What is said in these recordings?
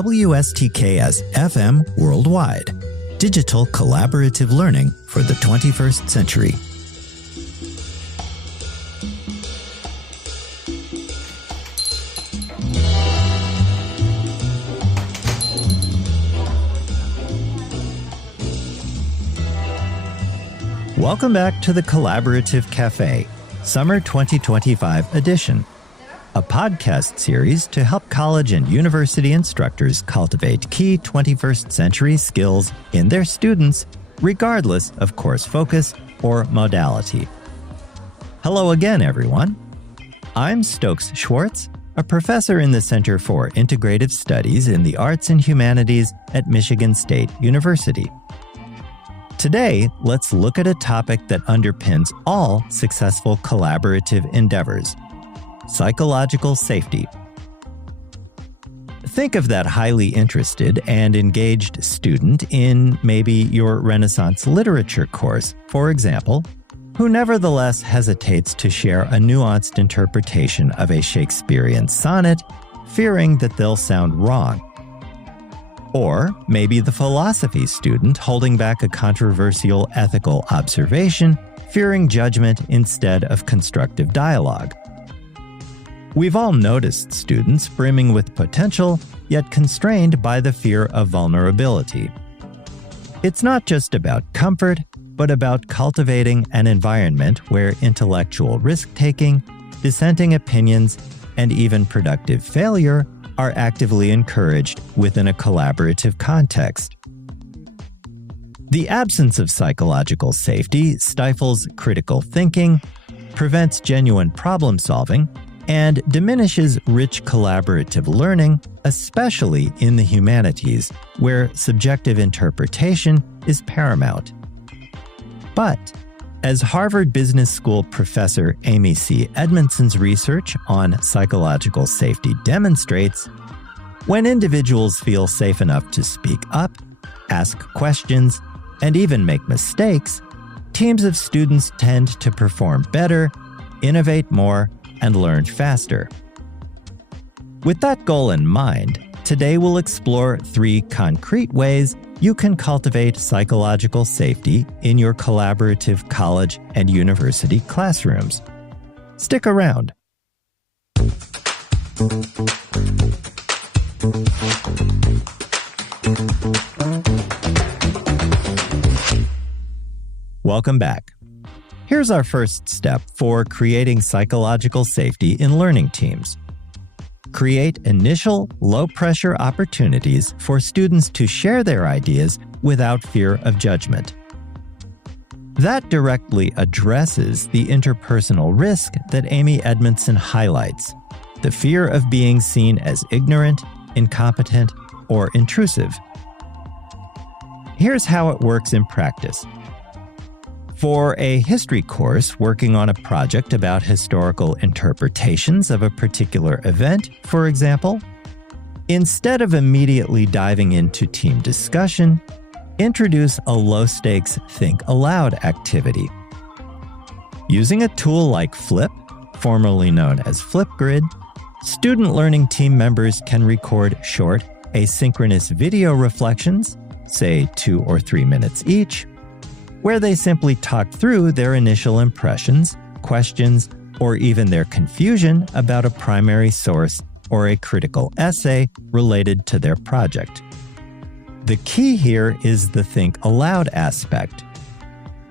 WSTKS-FM Worldwide. Digital collaborative learning for the 21st century. Welcome back to the Collaborative Café Summer 2025 edition, a podcast series to help college and university instructors cultivate key 21st century skills in their students, regardless of course focus or modality. Hello again, everyone. I'm Stokes Schwartz, a professor in the Center for Integrative Studies in the Arts and Humanities at Michigan State University. Today, let's look at a topic that underpins all successful collaborative endeavors: psychological safety. Think of that highly interested and engaged student in maybe your Renaissance literature course, for example, who nevertheless hesitates to share a nuanced interpretation of a Shakespearean sonnet, fearing that they'll sound wrong. Or maybe the philosophy student holding back a controversial ethical observation, fearing judgment instead of constructive dialogue. We've all noticed students brimming with potential, yet constrained by the fear of vulnerability. It's not just about comfort, but about cultivating an environment where intellectual risk-taking, dissenting opinions, and even productive failure are actively encouraged within a collaborative context. The absence of psychological safety stifles critical thinking, prevents genuine problem solving, and diminishes rich collaborative learning, especially in the humanities, where subjective interpretation is paramount. But, as Harvard Business School professor Amy C. Edmondson's research on psychological safety demonstrates, when individuals feel safe enough to speak up, ask questions, and even make mistakes, teams of students tend to perform better, innovate more, and learn faster. With that goal in mind, today we'll explore 3 concrete ways you can cultivate psychological safety in your collaborative college and university classrooms. Stick around. Welcome back. Here's our first step for creating psychological safety in learning teams. Create initial, low-pressure opportunities for students to share their ideas without fear of judgment. That directly addresses the interpersonal risk that Amy Edmondson highlights, the fear of being seen as ignorant, incompetent, or intrusive. Here's how it works in practice. For a history course working on a project about historical interpretations of a particular event, for example, instead of immediately diving into team discussion, introduce a low-stakes think aloud activity. Using a tool like Flip, formerly known as Flipgrid, student learning team members can record short, asynchronous video reflections, say 2 or 3 minutes each, where they simply talk through their initial impressions, questions, or even their confusion about a primary source or a critical essay related to their project. The key here is the think aloud aspect.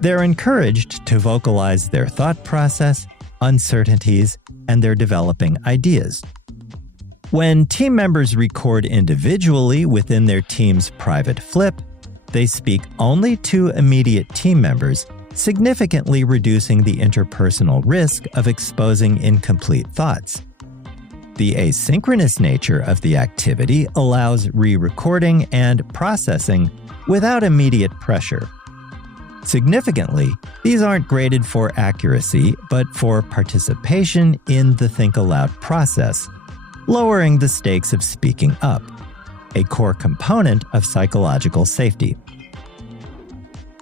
They're encouraged to vocalize their thought process, uncertainties, and their developing ideas. When team members record individually within their team's private Flip, they speak only to immediate team members, significantly reducing the interpersonal risk of exposing incomplete thoughts. The asynchronous nature of the activity allows re-recording and processing without immediate pressure. Significantly, these aren't graded for accuracy, but for participation in the think aloud process, lowering the stakes of speaking up, a core component of psychological safety.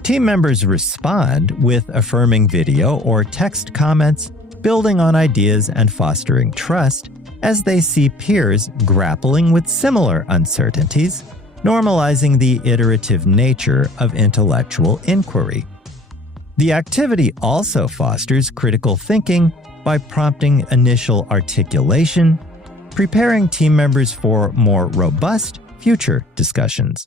Team members respond with affirming video or text comments, building on ideas and fostering trust, as they see peers grappling with similar uncertainties, normalizing the iterative nature of intellectual inquiry. The activity also fosters critical thinking by prompting initial articulation, preparing team members for more robust future discussions.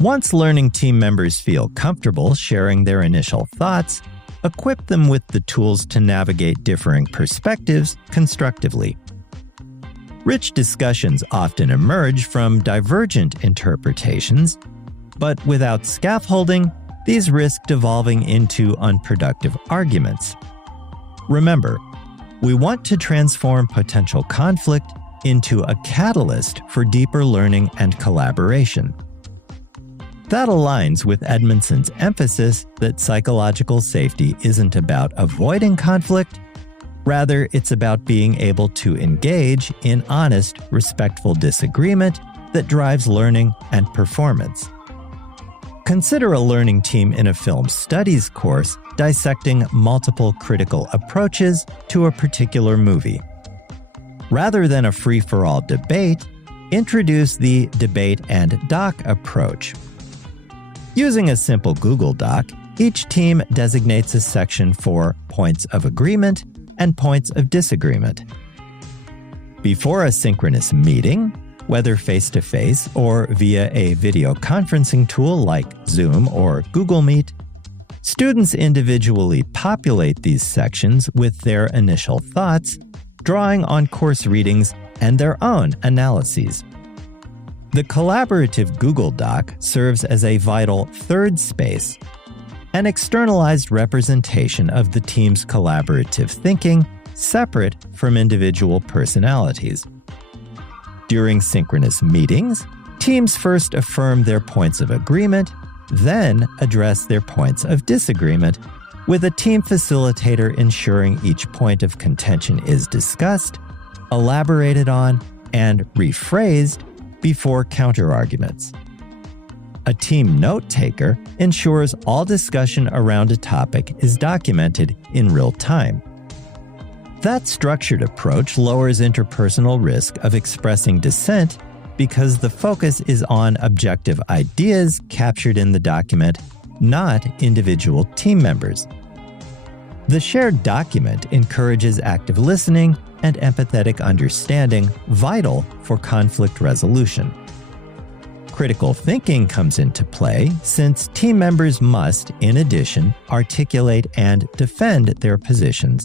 Once learning team members feel comfortable sharing their initial thoughts, equip them with the tools to navigate differing perspectives constructively. Rich discussions often emerge from divergent interpretations, but without scaffolding, these risk devolving into unproductive arguments. Remember, we want to transform potential conflict into a catalyst for deeper learning and collaboration. That aligns with Edmondson's emphasis that psychological safety isn't about avoiding conflict. Rather, it's about being able to engage in honest, respectful disagreement that drives learning and performance. Consider a learning team in a film studies course dissecting multiple critical approaches to a particular movie. Rather than a free-for-all debate, introduce the debate and doc approach. Using a simple Google Doc, each team designates a section for points of agreement and points of disagreement. Before a synchronous meeting, whether face-to-face or via a video conferencing tool like Zoom or Google Meet, students individually populate these sections with their initial thoughts, drawing on course readings and their own analyses. The collaborative Google Doc serves as a vital third space, an externalized representation of the team's collaborative thinking, separate from individual personalities. During synchronous meetings, teams first affirm their points of agreement, then address their points of disagreement, with a team facilitator ensuring each point of contention is discussed, elaborated on, and rephrased before counterarguments. A team note-taker ensures all discussion around a topic is documented in real time. That structured approach lowers interpersonal risk of expressing dissent because the focus is on objective ideas captured in the document, not individual team members. The shared document encourages active listening and empathetic understanding, vital for conflict resolution. Critical thinking comes into play since team members must, in addition, articulate and defend their positions,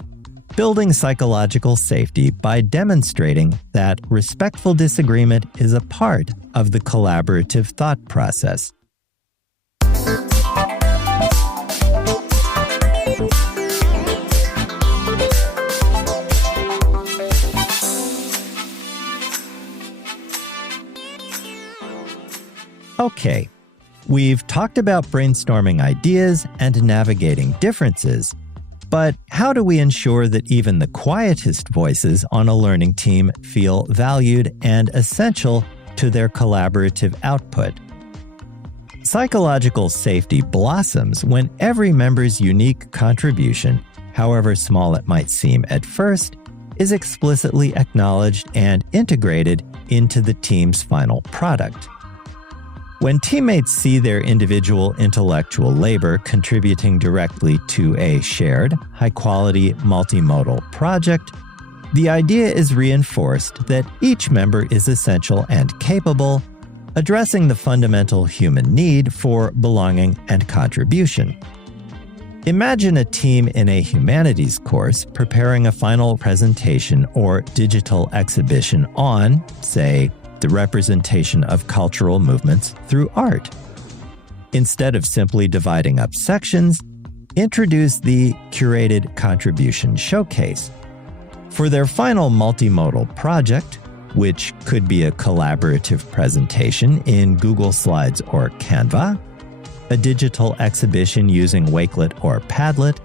building psychological safety by demonstrating that respectful disagreement is a part of the collaborative thought process. Okay, we've talked about brainstorming ideas and navigating differences, but how do we ensure that even the quietest voices on a learning team feel valued and essential to their collaborative output? Psychological safety blossoms when every member's unique contribution, however small it might seem at first, is explicitly acknowledged and integrated into the team's final product. When teammates see their individual intellectual labor contributing directly to a shared, high-quality, multimodal project, the idea is reinforced that each member is essential and capable, addressing the fundamental human need for belonging and contribution. Imagine a team in a humanities course preparing a final presentation or digital exhibition on, say, the representation of cultural movements through art. Instead of simply dividing up sections, introduce the curated contribution showcase. For their final multimodal project, which could be a collaborative presentation in Google Slides or Canva, a digital exhibition using Wakelet or Padlet,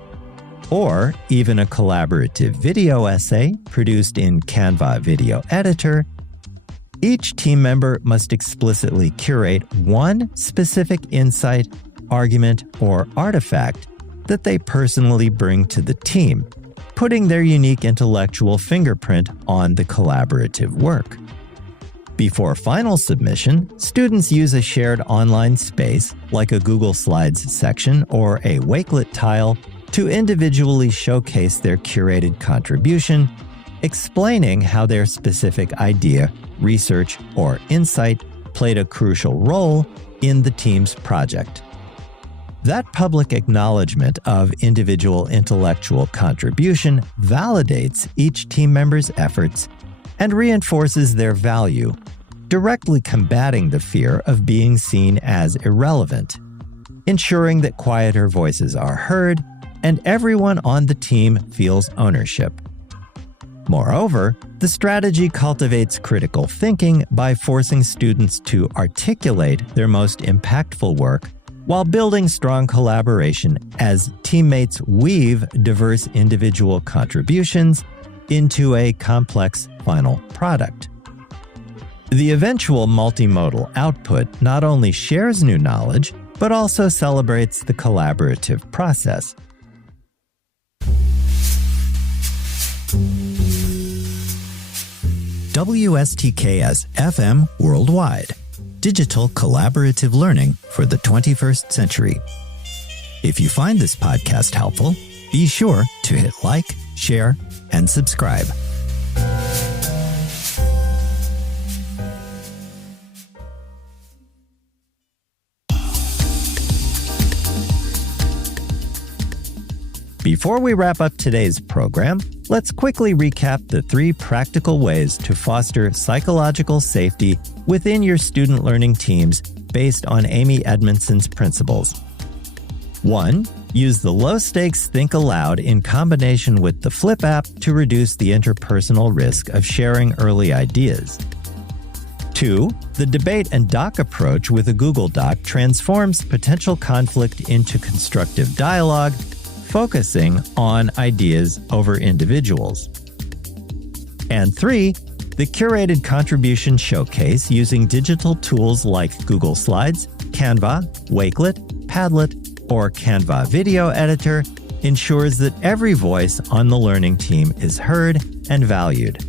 or even a collaborative video essay produced in Canva Video Editor, each team member must explicitly curate one specific insight, argument, or artifact that they personally bring to the team, putting their unique intellectual fingerprint on the collaborative work. Before final submission, students use a shared online space like a Google Slides section or a Wakelet tile to individually showcase their curated contribution, explaining how their specific idea, research, or insight played a crucial role in the team's project. That public acknowledgement of individual intellectual contribution validates each team member's efforts and reinforces their value, directly combating the fear of being seen as irrelevant, ensuring that quieter voices are heard and everyone on the team feels ownership. Moreover, the strategy cultivates critical thinking by forcing students to articulate their most impactful work while building strong collaboration as teammates weave diverse individual contributions into a complex final product. The eventual multimodal output not only shares new knowledge, but also celebrates the collaborative process. WSTKS-FM Worldwide. Digital collaborative learning for the 21st century. If you find this podcast helpful, be sure to hit like, share, and subscribe. Before we wrap up today's program, let's quickly recap the 3 practical ways to foster psychological safety within your student learning teams based on Amy Edmondson's principles. 1. Use the low-stakes think aloud in combination with the Flip app to reduce the interpersonal risk of sharing early ideas. 2. The debate and doc approach with a Google Doc transforms potential conflict into constructive dialogue, focusing on ideas over individuals. And 3, the curated contribution showcase using digital tools like Google Slides, Canva, Wakelet, Padlet, or Canva Video Editor ensures that every voice on the learning team is heard and valued.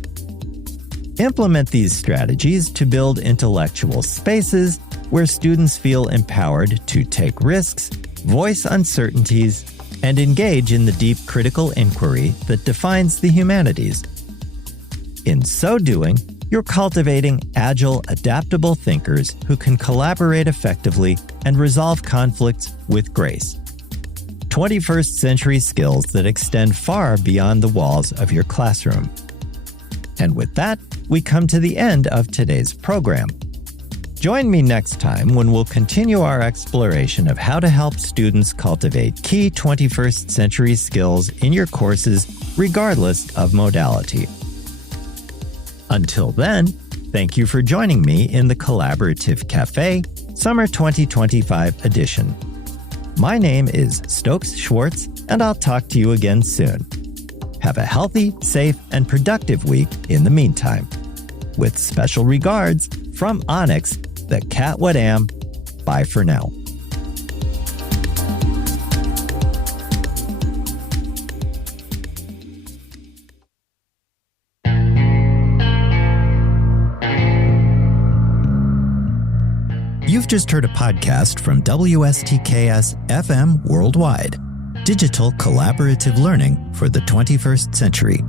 Implement these strategies to build intellectual spaces where students feel empowered to take risks, voice uncertainties, and engage in the deep critical inquiry that defines the humanities. In so doing, you're cultivating agile, adaptable thinkers who can collaborate effectively and resolve conflicts with grace. 21st century skills that extend far beyond the walls of your classroom. And with that, we come to the end of today's program. Join me next time when we'll continue our exploration of how to help students cultivate key 21st century skills in your courses, regardless of modality. Until then, thank you for joining me in the Collaborative Café Summer 2025 edition. My name is Stokes Schwartz, and I'll talk to you again soon. Have a healthy, safe, and productive week in the meantime. With special regards from Onyx, the cat what am. Bye for now. You've just heard a podcast from WSTKS-FM Worldwide. Digital collaborative learning for the 21st century.